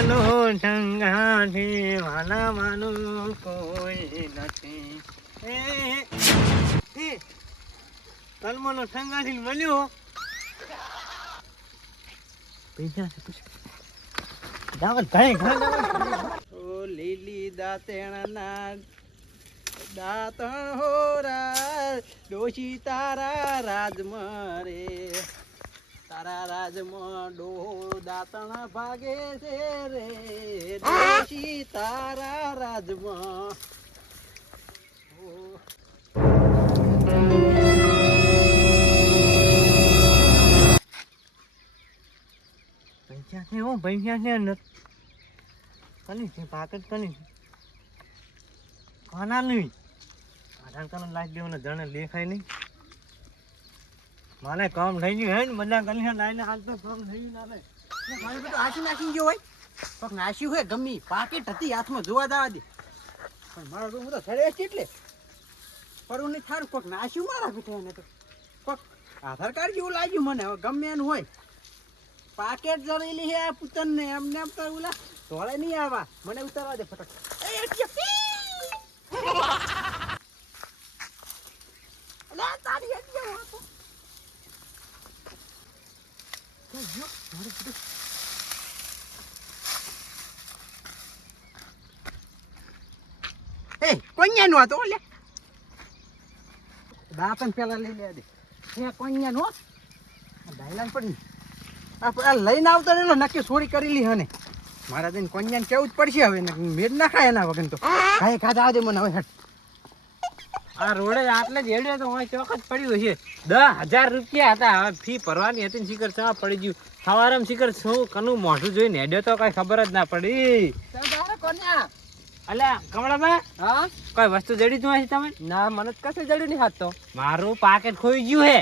માનો સંગાથી વાલા માનો કોઈ નથી. તલમાનો સંગાથી મળ્યો પૈસા છે પૂછ દાવત ભાઈ ઘર ઓ લીલી દાંતણના દાંતણ હોરા ડોશી તારા રાજમાં રે તારા રાજમાં ડોહો દાંતણ ભાગે છે રે ડોશી તારા રાજમાં પૈસા છે હો પૈસા છે અંદર કની છે પાકટ કની છે ખાના નહીં આધાર કાર્ડ લાગી દેવાનો જણે દેખાય નહીં મારે કામ થઈ ગયું હે ને બધા કની લાઈને હાલ તો કામ થઈ ગયું ના મારે બધું આશી નાખી ગયો હોય પગ નાશ્યું હોય ગમી પાકેટ હતી હાથમાં જોવા દાવા દે પણ મારા તો હું તો સડે એટલે પડું નહીં થારું પગ નાશ્યું મારા બેઠા એને તો પગ આધાર કાર્ડ જેવું લાગ્યું મને હવે ગમે એનું હોય પાકેટ જરેલી હે પુતન ને એમને એમ તો ઓલા ધોળે નહીં આવા મને ઉતારવા દે ફટક કોન્યાનું હતો લે દાંતન પેલા લઈ લે દે હે કોન્યાનું ડાયલાન પડી આ લઈને આવતો રહેલો નક્કી ચોરી કરેલી હને મારા દઈને કોન્યાને કેવું જ પડશે હવે મેળ ના ખાય એના વગર તો ખાય ખાધા આજે મને હવે હેઠ આ રોડે આટલે જ હેડ્યો તો હું ચોક જ પડ્યું છે 10,000 રૂપિયા હતા હવે ફી ભરવાની હતી ને શિખર ચા પડી ગયું સવારમાં શિખર શું કનું મોઢું જોઈને હેડ્યો તો કઈ ખબર જ ના પડી કોન્યા અલ્યા કમળાબા હા કોઈ વસ્તુ જડી તું તમે ના મને કશે જડ્યું નહીં હાથ તો મારું પાકેટ ખોઈ ગયું હે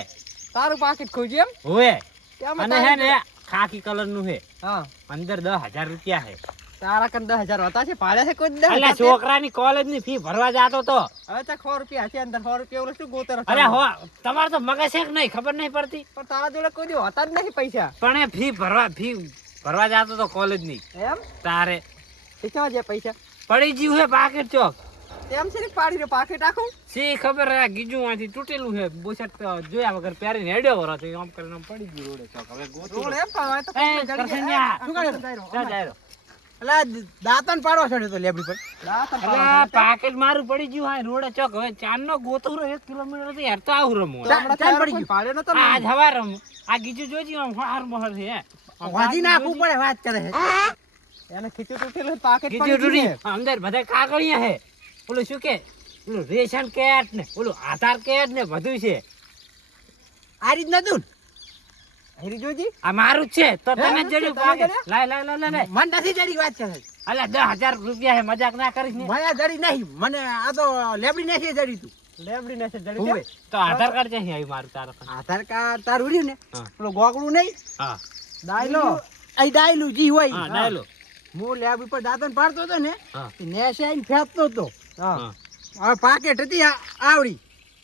તારું પાકીટ ખોઈ ગયું એમ હોવે કેમ અને હે ને ખાકી કલર નું હે હા અંદર 10,000 રૂપિયા હે તારા કન 10,000 હતા છે પાડ્યા છે કોઈ 10,000 અલ્યા છોકરાની કોલેજ ની ફી ભરવા જાતો તો હવે તો 100 રૂપિયા છે અંદર 100 રૂપિયા ઓલો શું ગોતર અરે હો તમારે તો મગજ છે કે નહીં ખબર નહીં પડતી પણ તારા જોડે કોઈ દી હતા જ નહીં પૈસા પણ એ ફી ભરવા જાતો તો કોલેજ ની એમ તારે શીખવા જે પૈસા પડી ગયું હે પાકેટ ચોક એમ છે ને પાડી રે પાકેટ આખું સી ખબર આ ગીજું માંથી તૂટેલું છે બોસટ જોયા વગર પહેરીને હેડ્યો વરો તો આમ કરીને આમ પડી ગયું રોડે ચોક હવે ગોતું રોડ એમ પાવા તો એ કરસન્યા શું કરે જા જાયરો અલા દાંતન પાડવા છોડ્યો તો લેબડી પર દાંતન અલા પાકેટ મારું પડી ગયું હા રોડે ચોક હવે ચાંદનો ગોતુરો 1 કિલોમીટર થી હેરતો આવું રમું ચાલ પડી ગયું પાડ્યો નતો આજ હવાર રમું આ ગીજું જોજી આમ હાર મોહર છે હે વાજી નાખવું પડે વાત કરે છે એને ખીચું તૂટેલું પાકેટ ગીજું તૂટી અંદર બધા કાગળિયા હે ઓલું શું કે ઓલું રેશન કાર્ડ ને ઓલું આધાર કાર્ડ ને બધું છે આ રીત નતું હેરી જોજી આ મારું જ છે તો તમે જડ્યું પાકેટ લાય લાય લાય લાય મન નથી જડી વાત કરે અલા 10,000 રૂપિયા હે મજાક ના કરીશ ને મને જડી નહીં મને આ તો લેબડી નથી જડી તું લેબડી નથી જડી તો આધાર કાર્ડ ક્યાંથી આવ્યું મારું તારા આધાર કાર્ડ તારું રહ્યું ને પેલો ગોગડું નહીં હા ડાયલો અહીં ડાયલું જી હોય હા ડાયલો હું લેબ ઉપર દાંતન પાડતો હતો ને હા નેસે આઈને ફેંકતો હતો હા હવે પાકેટ હતી આવડી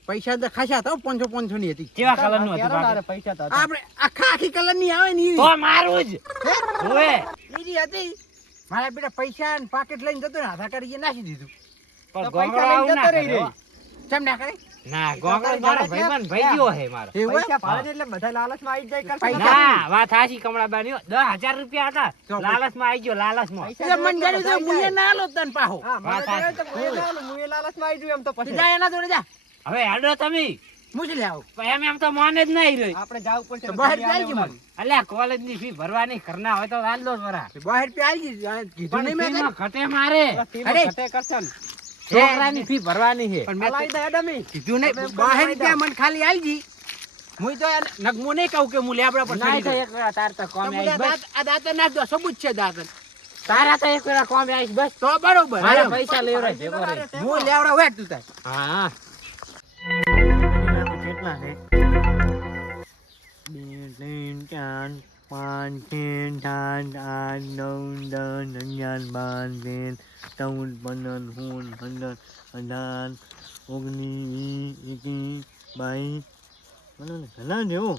પૈસા તો ખાસા હતા 500 ની હતી કેવા કલર નું હતું પાકેટ પૈસા તો આપણે આખા આખી કલર ની આવે ને તો મારું જ ઓએ ઈજી હતી મારા બેટા પૈસા ને પાકેટ લઈને જતો ને આધાર કાર્ડ એ નાખી દીધું પણ પૈસા લઈને જતો રહી ગોમડા કેમ ના કરે ના ગોગળ મારો ભાઈબંધ ભાઈ ગયો હે મારો પૈસા ભાડે એટલે બધા લાલચમાં આવી જાય કરતા ના વાત હાચી કમળાબાની 10,000 રૂપિયા હતા લાલચમાં આવી ગયો લાલચમાં એટલે મન ગયું તો મુએ ના લો તન પાહો વાત હાચી. મુએ લાલચમાં આવી ગયું એમ તો પછી જા એના જોડે જા હવે હેડો તમે મુજે લે આવ એમ તો માને જ નહીં રહી આપણે જાવ પડશે બહાર જાય છે મને અલ્યા કોલેજ ની ફી ભરવાની કરના હોય તો હાલ દો વરા બહાર પે આવી ગઈ કીધું નહીં મેં ઘટે મારે અરે ઘટે કરશન છોકરાની ફી ભરવાની છે પણ મેં તો એડમી કીધું નહીં બહાર ત્યાં મને ખાલી આવી ગઈ મુઈ તો નગમો નહીં કહું કે હું લેબડા પર ના તો એક વાર તાર તો કોમ આવી બસ આ દાંતન નાખ દો સબૂત છે દાંતન તારા તો એક વાર કોમ આવી બસ તો બરોબર મારા પૈસા લેવરા છે હું લેવડા વેટ તું તાર હા કેટલા છે 2 3 4 5 6 7 8 9 10 11 12 13 14 15 16 17 18 19 20 ઘણા જેવું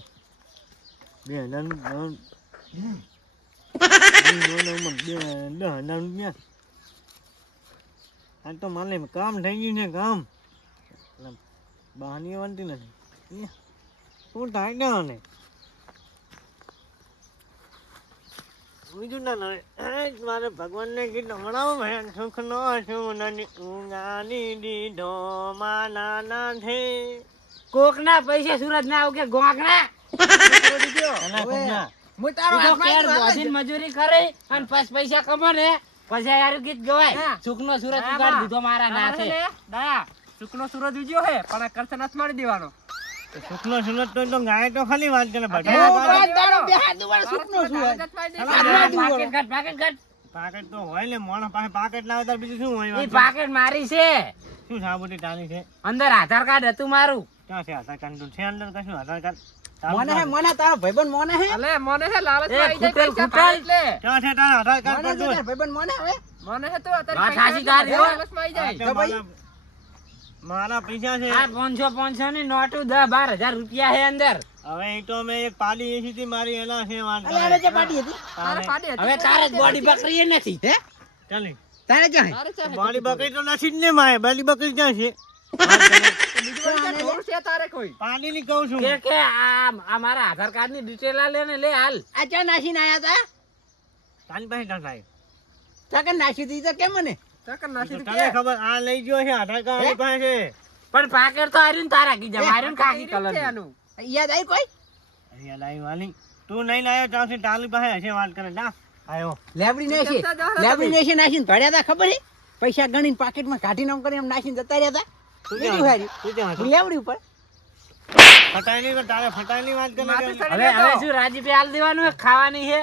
2009 આ તો માલે કામ થઈ ગયું છે કામ બહાની વાંટી નથી શું થાય ને આને બીજું ના નડે મારે ભગવાનને કીધું ભણાવો ભયન સુખ નો છું નાની ઊંઘાની દીધો માના ના છે કોક ના પૈસા સુરત ના આવ કે ગોંગના હું તારો તું તો હાથમાં કેર જ હાલે બોધીને મજૂરી કરે અને પછી પૈસા કમો ને પછી યાર ગીત ગવાય સુખનો સુરત ઉગાડી દીધો મારા નાથે સુખનો સૂરજ ઉગ્યો હે પણ આ કરશે નથી મારી દેવાનો સુખનો સુરત તો ગાય તો ખાલી વાત કરે છે. બધા હું પણ તારો બે હાથ ઉપર સુખનો છું આજ. પાકેટ કાઢ, પાકેટ કાઢ. પાકેટ તો હોય ને મોણા પાસે પાકેટ લાવે તાર બીજું શું હોય ઈ વાત? પાકેટ મારી છે શું સાબુતી ટાણી છે અંદર આધાર કાર્ડ હતું મારું ક્યાં છે આધાર કાર્ડ તો છે અંદર કશું આધાર કાર્ડ મોને હે મોને તારો ભાઈબંધ મોને હે અલે મને હે લાલચ એ આવી જાય ખૂટેલ, પૈસા ખૂટેલ. ભાઈ એટલે ક્યાં છે તારા આધાર કાર્ડ મોને પર છે તારો ભાઈબંધ મોને હવે મને હે તો અત્યારે વાત પૈસા સાચી તારી, હો. લાલચમાં આવી જાય તો ભાઈ? મારા પૈસા છે આ 500 ની નોટું 10-12 હજાર રૂપિયા છે અંદર હવે એ તો મેં એક પાડી એસી થી મારી એના છે વાત અલે આને જે પાડી હતી તારે પાડી હતી. હવે તારે જ બોડી બકરી એ નથી હે ચાલી તારે ક્યાં હે તારે છે હે? બાળી બકરી તો નથી જ ને માય બાળી બકરી ક્યાં છે બીજું કોઈ ક્યાં ઢોર છે તારે કોઈ પાણી ની કહું છું કે આ મારા આધાર કાર્ડ ની ડિટેલ લે ને લે હાલ આ ચા નાસીને આયા તા તારી પાસે ક્યાં થાય ચાકર નાસી દીધી તો કેમ મને ચક્કર નાસી તો તો તને ખબર આ લઈ ગયો છે આધાર કાર્ડ આની પાસે છે પણ પાકેટ તો આર્યું ને તારા કીધા માર્યું ને ખાકી કે કલર આનું યાદ આવી કોઈ અહીંયા લાઈ વાલી તું નહીં લાયો ત્યાં સુધી તારી પાસે હશે વાત કરે જા આયો લેબડી ને છે જતા જવા લેબડી ને છે નાસીને ભર્યા તા ખબર હે પૈસા ગણીને પાકેટમાં કાઢીને આમ કરીને આમ નાસીને જતા રહ્યા તા તું બીજું ક્યાં હાર્યું. તું ક્યાં હતો? લેબડી ઉપર ફટાઈ નહીં તારે ફટાઈ ની વાત કરે માથે કે ચડી હવે હવે શું રાજીપે હાલ દેવાનું હે? ખાવાની છે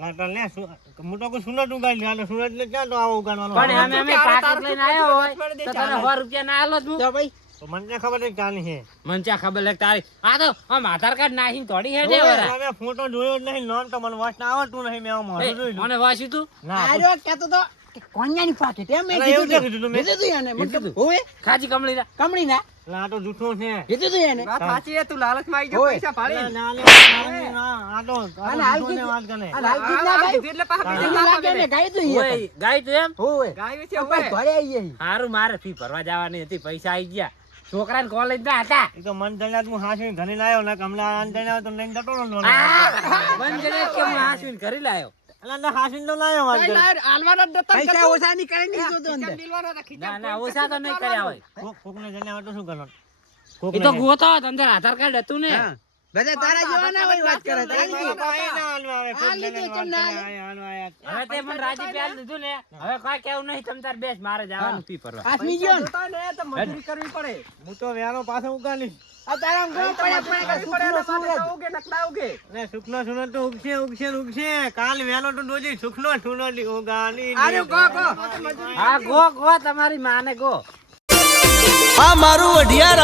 લા તો લે હું તો કોઈ સુરત ઉગાડી લે સુરત ને ક્યાં તો આવો ઉગાડવાનો પણ અમે અમે તારે પાકેટ લઈને આવ્યો હોય તો તને 100 રૂપિયા ના આલો તું તો ભાઈ તો મને ખબર નહીં ક્યાંની છે મને ચા ખબર લાગ તારી આ તો આમ આધાર કાર્ડ નાખીને થોડી હેડે વરા મેં ફોટો જોયો જ નહીં નોન તો મને વાંચતા આવડતું નહીં મેં આવું મોઢું જોયું મને વાંચ્યું તું ના આર્યો કહેતો તો કે કોન્યાની પાકેટ એમ મેં અરે એવું કીધું ક્યાં કીધું તું મેં? કીધું તું એને મને કીધું. કીધું હોવે ખાજી કમળી ના કમળી ના લા આ તો જૂઠો છે કીધું તું એને વાત સાચી હે તું લાલચમાં આવી ગયો ઓય. પૈસા ભાળી અલા, ના લે, આ તો અને હાલ જૂઠોને કીધું. વાત કરે આ લાલ કીધું ના આ ગાયું? કીધું એટલે પાછા હા. બીજા એને લાખ લાગે ને આપે. ગાયું તું ઈ ઓય ગાય તું એમ હોવે ગાયું છે તો હવે. ભાઈ ઘરે આવીએ ઈ. હારું મારે ફી ભરવા જવાની હતી પૈસા આવી ગયા છોકરાને કોલેજ ના હતા એ તો મન જણાત હું હાંસી ઘરે લાયો ને કમલા આન જણાવ તો લઈને જતો રહો બંધ કે હું હાસવીને કરી લાયો અલા ના હાંસી તો લાયો વાત કઈ કરે લાય, આલવાના જ નતા પૈસા કરતું. ઓછા ની કરે નહીં જોતો અંદર ખીચામાં લીલવાના હતા, ખીચામાં ના ના કોઈ ઓછા તો નહીં કર્યા હોય કોકને જણાવ તો શું કરવાનું એ કોકને તો ગોતો હતો, અંદર આધાર કાર્ડ હતું ને હા. બધા તારા જેવા ના હોય વાત કરે તારી મારા જેવા. ભાઈ ના હાલવા આવે, કોક આ લીધે જણાને ચમ ના વાત હાલે. કરે, હાલવા આયા. હવે તે મને રાજી પ્યાર લીધું ને હવે કોઈ કેવું નહીં તમ તાર બેસ મારે જવાનું ફી ભરવા આઠમી ગયો ને જોતા હોય ને તો મજૂરી કરવી પડે. હું તો વેરો પાછો ઉગાડીશ આ તારા આમ ગળો પડ્યા પડ્યા કે કરવી પડે, સુખનો એના માટે સુરજ. તો ઉગે નકલા ઉગે. અને સુખનો સુનો તો ઉગશે ઉગશે ને ઉગશે કાલ વેલો તો ડોજી સુખનો સુનો ઉગાડી આર્યો ગો, ગો. હા ગો ગો તમારી માને ગો આ મારું અઢિયાર